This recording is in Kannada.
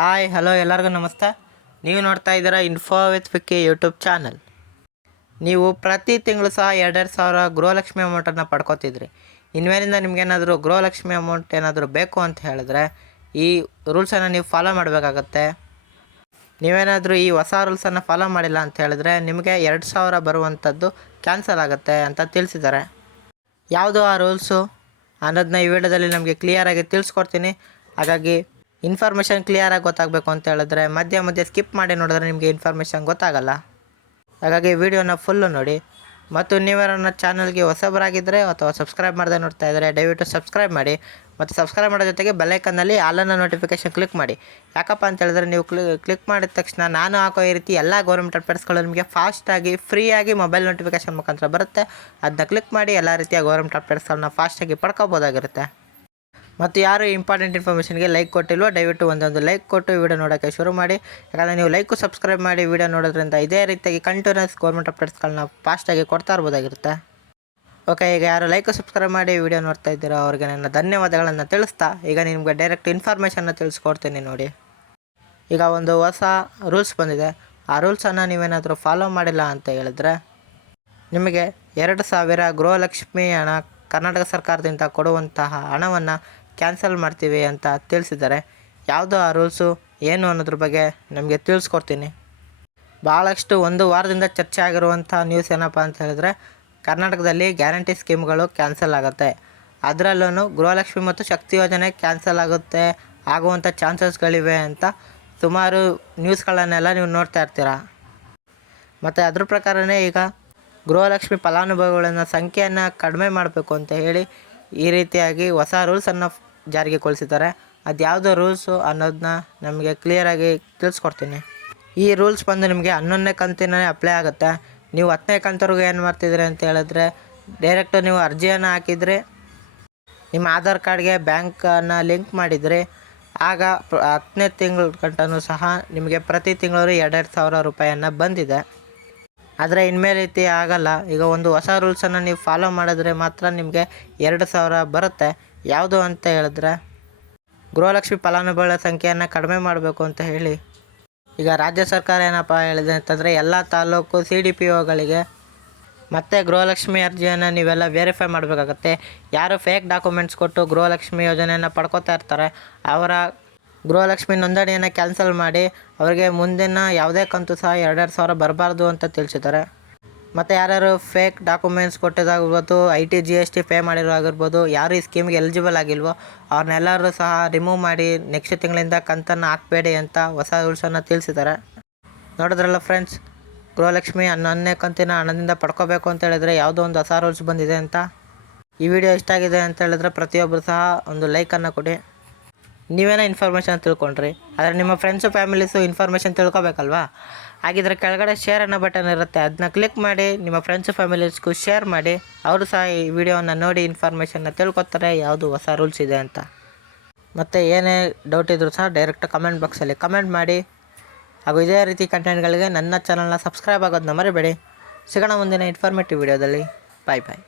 ಹಾಯ್ ಹಲೋ ಎಲ್ಲರಿಗೂ ನಮಸ್ತೆ. ನೀವು ನೋಡ್ತಾ ಇದ್ದೀರಾ info with Vicky YouTube channel. ನೀವು ಪ್ರತಿ ತಿಂಗಳು ಸಹ 2,000 ಗೃಹಲಕ್ಷ್ಮಿ ಅಮೌಂಟನ್ನು ಪಡ್ಕೋತಿದ್ರಿ. ಇನ್ಮೇಲಿಂದ ನಿಮಗೇನಾದರೂ ಗೃಹಲಕ್ಷ್ಮಿ ಅಮೌಂಟ್ ಏನಾದರೂ ಬೇಕು ಅಂತ ಹೇಳಿದ್ರೆ ಈ ರೂಲ್ಸನ್ನು ನೀವು ಫಾಲೋ ಮಾಡಬೇಕಾಗತ್ತೆ. ನೀವೇನಾದರೂ ಈ ಹೊಸ ರೂಲ್ಸನ್ನು ಫಾಲೋ ಮಾಡಿಲ್ಲ ಅಂತ ಹೇಳಿದ್ರೆ ನಿಮಗೆ 2,000 ಬರುವಂಥದ್ದು ಕ್ಯಾನ್ಸಲ್ ಆಗುತ್ತೆ ಅಂತ ತಿಳಿಸಿದ್ದಾರೆ. ಯಾವುದು ಆ ರೂಲ್ಸು ಅನ್ನೋದನ್ನ ಈ ವಿಡಿಯೋದಲ್ಲಿ ನಮಗೆ ಕ್ಲಿಯರಾಗಿ ತಿಳಿಸ್ಕೊಡ್ತೀನಿ. ಹಾಗಾಗಿ ಇನ್ಫಾರ್ಮೇಷನ್ ಕ್ಲಿಯರಾಗಿ ಗೊತ್ತಾಗಬೇಕು ಅಂತ ಹೇಳಿದ್ರೆ ಮಧ್ಯೆ ಸ್ಕಿಪ್ ಮಾಡಿ ನೋಡಿದ್ರೆ ನಿಮಗೆ ಇನ್ಫಾರ್ಮೇಷನ್ ಗೊತ್ತಾಗಲ್ಲ. ಹಾಗಾಗಿ ವಿಡಿಯೋನ ಫುಲ್ಲು ನೋಡಿ. ಮತ್ತು ನೀವೇನ ಚಾನಲ್ಗೆ ಹೊಸಬರಾಗಿದ್ದರೆ ಅಥವಾ ಸಬ್ಸ್ಕ್ರೈಬ್ ಮಾಡದೆ ನೋಡ್ತಾ ಇದ್ದರೆ ದಯವಿಟ್ಟು ಸಬ್ಸ್ಕ್ರೈಬ್ ಮಾಡಿ. ಮತ್ತು ಸಬ್ಸ್ಕ್ರೈಬ್ ಮಾಡೋ ಜೊತೆಗೆ ಬೆಲ್ಲೈಕನ್ನಲ್ಲಿ ಆಲನ್ನು ನೋಟಿಫಿಕೇಷನ್ ಕ್ಲಿಕ್ ಮಾಡಿ. ಯಾಕಪ್ಪ ಅಂತ ಹೇಳಿದ್ರೆ ನೀವು ಕ್ಲಿಕ್ ಮಾಡಿದ ತಕ್ಷಣ ನಾನು ಹಾಕೋ ಈ ರೀತಿ ಎಲ್ಲ ಗೌರ್ಮೆಂಟ್ ಅಪ್ಡೇಟ್ಸ್ಗಳು ನಿಮಗೆ ಫಾಸ್ಟಾಗಿ ಫ್ರೀಯಾಗಿ ಮೊಬೈಲ್ ನೋಟಿಫಿಕೇಷನ್ ಮುಖಾಂತರ ಬರುತ್ತೆ. ಅದನ್ನ ಕ್ಲಿಕ್ ಮಾಡಿ ಎಲ್ಲ ರೀತಿಯ ಗೌರ್ಮೆಂಟ್ ಅಪ್ಡೇಟ್ಸ್ಗಳನ್ನ ಫಾಸ್ಟಾಗಿ ಪಡ್ಕೋಬೋದಾಗಿರುತ್ತೆ. ಮತ್ತು ಯಾರು ಇಂಪಾರ್ಟೆಂಟ್ ಇನ್ಫಾರ್ಮೇಷನ್ಗೆ ಲೈಕ್ ಕೊಟ್ಟಿಲ್ವೋ ದಯವಿಟ್ಟು ಒಂದೊಂದು ಲೈಕ್ ಕೊಟ್ಟು ವಿಡಿಯೋ ನೋಡೋಕ್ಕೆ ಶುರು ಮಾಡಿ. ಯಾಕಂದರೆ ನೀವು ಲೈಕು ಸಬ್ಸ್ಕ್ರೈಬ್ ಮಾಡಿ ವಿಡಿಯೋ ನೋಡೋದ್ರಿಂದ ಇದೇ ರೀತಿಯಾಗಿ ಕಂಟಿನ್ಯೂಸ್ ಗೌರ್ಮೆಂಟ್ ಅಪ್ಡೇಟ್ಸ್ಗಳನ್ನ ಫಾಸ್ಟಾಗಿ ಕೊಡ್ತಾ ಇರ್ಬೋದಾಗಿರುತ್ತೆ. ಓಕೆ, ಈಗ ಯಾರು ಲೈಕು ಸಬ್ಸ್ಕ್ರೈಬ್ ಮಾಡಿ ವಿಡಿಯೋ ನೋಡ್ತಾ ಇದ್ದೀರೋ ಅವ್ರಿಗೆ ನನ್ನ ಧನ್ಯವಾದಗಳನ್ನು ತಿಳಿಸ್ತಾ ಈಗ ನಿಮಗೆ ಡೈರೆಕ್ಟ್ ಇನ್ಫಾರ್ಮೇಷನ್ನ ತಿಳಿಸ್ಕೊಡ್ತೀನಿ ನೋಡಿ. ಈಗ ಒಂದು ಹೊಸ ರೂಲ್ಸ್ ಬಂದಿದೆ. ಆ ರೂಲ್ಸನ್ನು ನೀವೇನಾದರೂ ಫಾಲೋ ಮಾಡಿಲ್ಲ ಅಂತ ಹೇಳಿದ್ರೆ ನಿಮಗೆ 2,000 ಗೃಹಲಕ್ಷ್ಮಿ ಹಣ ಕರ್ನಾಟಕ ಸರ್ಕಾರದಿಂದ ಕೊಡುವಂತಹ ಹಣವನ್ನು ಕ್ಯಾನ್ಸಲ್ ಮಾಡ್ತೀವಿ ಅಂತ ತಿಳಿಸಿದ್ದಾರೆ. ಯಾವುದು ಆ ರೂಲ್ಸು ಏನು ಅನ್ನೋದ್ರ ಬಗ್ಗೆ ನಮಗೆ ತಿಳಿಸ್ಕೊಡ್ತೀನಿ. ಭಾಳಷ್ಟು ಒಂದು ವಾರದಿಂದ ಚರ್ಚೆ ಆಗಿರುವಂಥ ನ್ಯೂಸ್ ಏನಪ್ಪ ಅಂತ ಹೇಳಿದ್ರೆ ಕರ್ನಾಟಕದಲ್ಲಿ ಗ್ಯಾರಂಟಿ ಸ್ಕೀಮ್ಗಳು ಕ್ಯಾನ್ಸಲ್ ಆಗುತ್ತೆ. ಅದರಲ್ಲೂ ಗೃಹಲಕ್ಷ್ಮಿ ಮತ್ತು ಶಕ್ತಿ ಯೋಜನೆ ಕ್ಯಾನ್ಸಲ್ ಆಗುವಂಥ ಚಾನ್ಸಸ್ಗಳಿವೆ ಅಂತ ಸುಮಾರು ನ್ಯೂಸ್ಗಳನ್ನೆಲ್ಲ ನೀವು ನೋಡ್ತಾ ಇರ್ತೀರ. ಮತ್ತು ಅದ್ರ ಪ್ರಕಾರವೇ ಈಗ ಗೃಹಲಕ್ಷ್ಮಿ ಫಲಾನುಭವಿಗಳ ಸಂಖ್ಯೆಯನ್ನು ಕಡಿಮೆ ಮಾಡಬೇಕು ಅಂತ ಹೇಳಿ ಈ ರೀತಿಯಾಗಿ ಹೊಸ ರೂಲ್ಸನ್ನು ಜಾರಿಗೆಗೊಳಿಸಿದ್ದಾರೆ. ಅದು ಯಾವುದೋ ರೂಲ್ಸು ಅನ್ನೋದನ್ನ ನಮಗೆ ಕ್ಲಿಯರಾಗಿ ತಿಳಿಸ್ಕೊಡ್ತೀನಿ. ಈ ರೂಲ್ಸ್ ಬಂದು ನಿಮಗೆ 11ನೇ ಕಂತಿನೇ ಅಪ್ಲೈ ಆಗುತ್ತೆ. ನೀವು 10ನೇ ಕಂತವರೆಗೂ ಏನು ಮಾಡ್ತಿದ್ರಿ ಅಂತ ಹೇಳಿದ್ರೆ ಡೈರೆಕ್ಟು ನೀವು ಅರ್ಜಿಯನ್ನು ಹಾಕಿದರೆ ನಿಮ್ಮ ಆಧಾರ್ ಕಾರ್ಡ್ಗೆ ಬ್ಯಾಂಕನ್ನು ಲಿಂಕ್ ಮಾಡಿದರೆ ಆಗ 10ನೇ ತಿಂಗಳ ಗಂಟನೂ ಸಹ ನಿಮಗೆ ಪ್ರತಿ ತಿಂಗಳು 2,000 ರೂಪಾಯಿಯನ್ನು ಬಂದಿದೆ. ಆದರೆ ಇನ್ಮೇಲೆ ರೀತಿ ಆಗಲ್ಲ. ಈಗ ಒಂದು ಹೊಸ ರೂಲ್ಸನ್ನು ನೀವು ಫಾಲೋ ಮಾಡಿದ್ರೆ ಮಾತ್ರ ನಿಮಗೆ 2,000 ಬರುತ್ತೆ. ಯಾವುದು ಅಂತ ಹೇಳಿದ್ರೆ ಗೃಹಲಕ್ಷ್ಮಿ ಫಲಾನುಭವಿಗಳ ಸಂಖ್ಯೆಯನ್ನು ಕಡಿಮೆ ಮಾಡಬೇಕು ಅಂತ ಹೇಳಿ ಈಗ ರಾಜ್ಯ ಸರ್ಕಾರ ಏನಪ್ಪ ಹೇಳಿದೆ ಅಂತಂದರೆ ಎಲ್ಲ ತಾಲೂಕು CDPOಗಳಿಗೆ ಮತ್ತು ಗೃಹಲಕ್ಷ್ಮಿ ಅರ್ಜಿಯನ್ನು ನೀವೆಲ್ಲ ವೆರಿಫೈ ಮಾಡಬೇಕಾಗತ್ತೆ. ಯಾರು ಫೇಕ್ ಡಾಕ್ಯುಮೆಂಟ್ಸ್ ಕೊಟ್ಟು ಗೃಹಲಕ್ಷ್ಮಿ ಯೋಜನೆಯನ್ನು ಪಡ್ಕೋತಾ ಇರ್ತಾರೆ ಅವರ ಗೃಹಲಕ್ಷ್ಮಿ ನೋಂದಣಿಯನ್ನು ಕ್ಯಾನ್ಸಲ್ ಮಾಡಿ ಅವರಿಗೆ ಮುಂದಿನ ಯಾವುದೇ ಕಂತು ಸಹ 2,000 ಬರಬಾರ್ದು ಅಂತ ತಿಳಿಸಿದ್ದಾರೆ. ಮತ್ತು ಯಾರ್ಯಾರು ಫೇಕ್ ಡಾಕ್ಯುಮೆಂಟ್ಸ್ ಕೊಟ್ಟಿದ್ದಾಗಿರ್ಬೋದು, IT GST ಪೇ ಮಾಡಿರೋ ಆಗಿರ್ಬೋದು, ಯಾರು ಈ ಸ್ಕೀಮ್ಗೆ ಎಲಿಜಿಬಲ್ ಆಗಿಲ್ವೋ ಅವ್ರನ್ನೆಲ್ಲರೂ ಸಹ ರಿಮೂವ್ ಮಾಡಿ ನೆಕ್ಸ್ಟ್ ತಿಂಗಳಿಂದ ಕಂತನ್ನು ಹಾಕಬೇಡಿ ಅಂತ ಹೊಸ ರೂಲ್ಸನ್ನು ತಿಳಿಸಿದ್ದಾರೆ. ನೋಡಿದ್ರಲ್ಲ ಫ್ರೆಂಡ್ಸ್, ಗೃಹಲಕ್ಷ್ಮಿ 11ನೇ ಕಂತಿನ ಹಣದಿಂದ ಪಡ್ಕೋಬೇಕು ಅಂತ ಹೇಳಿದ್ರೆ ಯಾವುದೋ ಒಂದು ಹೊಸ ರೂಲ್ಸ್ ಬಂದಿದೆ ಅಂತ. ಈ ವಿಡಿಯೋ ಇಷ್ಟ ಆಗಿದೆ ಅಂತ ಹೇಳಿದ್ರೆ ಪ್ರತಿಯೊಬ್ಬರು ಸಹ ಒಂದು ಲೈಕನ್ನು ಕೊಡಿ. ನೀವೇನೋ ಇನ್ಫಾರ್ಮೇಷನ್ ತಿಳ್ಕೊಂಡ್ರಿ, ಆದರೆ ನಿಮ್ಮ ಫ್ರೆಂಡ್ಸು ಫ್ಯಾಮಿಲೀಸು ಇನ್ಫಾರ್ಮೇಷನ್ ತಿಳ್ಕೊಬೇಕಲ್ವಾ? ಹಾಗಿದ್ರೆ ಕೆಳಗಡೆ ಶೇರ್ ಅನ್ನೋ ಬಟನ್ ಇರುತ್ತೆ, ಅದನ್ನ ಕ್ಲಿಕ್ ಮಾಡಿ ನಿಮ್ಮ ಫ್ರೆಂಡ್ಸು ಫ್ಯಾಮಿಲೀಸ್ಗೂ ಶೇರ್ ಮಾಡಿ. ಅವರು ಸಹ ಈ ವಿಡಿಯೋನ ನೋಡಿ ಇನ್ಫಾರ್ಮೇಷನ್ನ ತಿಳ್ಕೊತಾರೆ ಯಾವುದು ಹೊಸ ರೂಲ್ಸ್ ಇದೆ ಅಂತ. ಮತ್ತು ಏನೇ ಡೌಟ್ ಇದ್ದರೂ ಸಹ ಡೈರೆಕ್ಟ್ ಕಮೆಂಟ್ ಬಾಕ್ಸಲ್ಲಿ ಕಮೆಂಟ್ ಮಾಡಿ. ಹಾಗೂ ಇದೇ ರೀತಿ ಕಂಟೆಂಟ್ಗಳಿಗೆ ನನ್ನ ಚಾನಲ್ನ ಸಬ್ಸ್ಕ್ರೈಬ್ ಆಗೋದನ್ನ ಮರಿಬೇಡಿ. ಸಿಗೋಣ ಮುಂದಿನ ಇನ್ಫಾರ್ಮೇಟಿವ್ ವಿಡಿಯೋದಲ್ಲಿ. ಬಾಯ್ ಬಾಯ್.